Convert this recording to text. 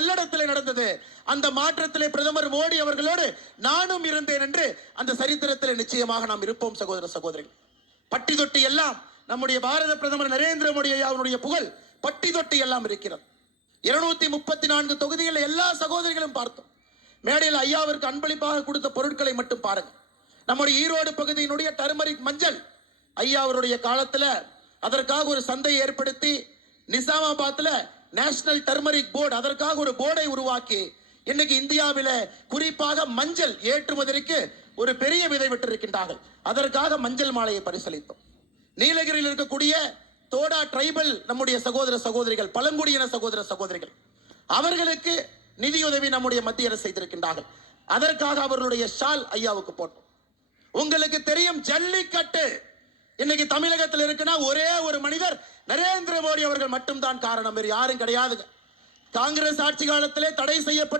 பல்லடத்தில் நடந்தது. அந்த மாற்றத்திலே பிரதமர் மோடி அவர்களோடு நானும் இருந்தேன் என்று அந்த சரித்திரத்தில் நிச்சயமாக நாம் இருப்போம் சகோதர சகோதரிகள். பட்டி தொட்டி எல்லாம் நம்முடைய பாரத பிரதமர் நரேந்திர மோடி அவருடைய புகழ் பட்டி தொட்டி எல்லாம் இருக்கிறது. இருநூத்தி முப்பத்தி நான்கு தொகுதிகளில் எல்லா சகோதரிகளும் பார்த்தோம். மேடையில் ஐயாவிற்கு அன்பளிப்பாக கொடுத்த பொருட்களை மட்டும் பாருங்க. நம்முடைய ஈரோடு பகுதியினுடைய டர்மரிக் மஞ்சள் ஐயா அவருடைய காலத்துல அதற்காக ஒரு சந்தையை ஏற்படுத்தி நிசாமாபாத்ல நேஷனல் டர்மரிக் போர்டு அதற்காக ஒரு போர்டை உருவாக்கி இன்னைக்கு இந்தியாவில குறிப்பாக மஞ்சள் ஏற்றுமதிக்கு ஒரு பெரிய விதை விட்டிருக்கின்றார்கள். அதற்காக மஞ்சள் மாலையை பரிசளித்தோம். நீலகிரியில் இருக்கக்கூடிய தோடா ட்ரைபல் நம்முடைய சகோதர சகோதரிகள் பழங்குடியின சகோதர சகோதரிகள் அவர்களுக்கு நிதியுதவி நம்முடைய மத்திய அரசு செய்திருக்கின்றார்கள். அதற்காக அவர்களுடைய ஷால் ஐயாவுக்கு போட்டோம். உங்களுக்கு தெரியும் ஜல்லிக்கட்டு இன்னைக்கு தமிழகத்தில் இருக்குன்னா ஒரே ஒரு மனிதர் நரேந்திர மோடி அவர்கள் மட்டும்தான் காரணம். வேறு யாரும் கிடையாதுங்க. காங்கிரஸ் ஆட்சி காலத்திலே தடை செய்யப்பட்ட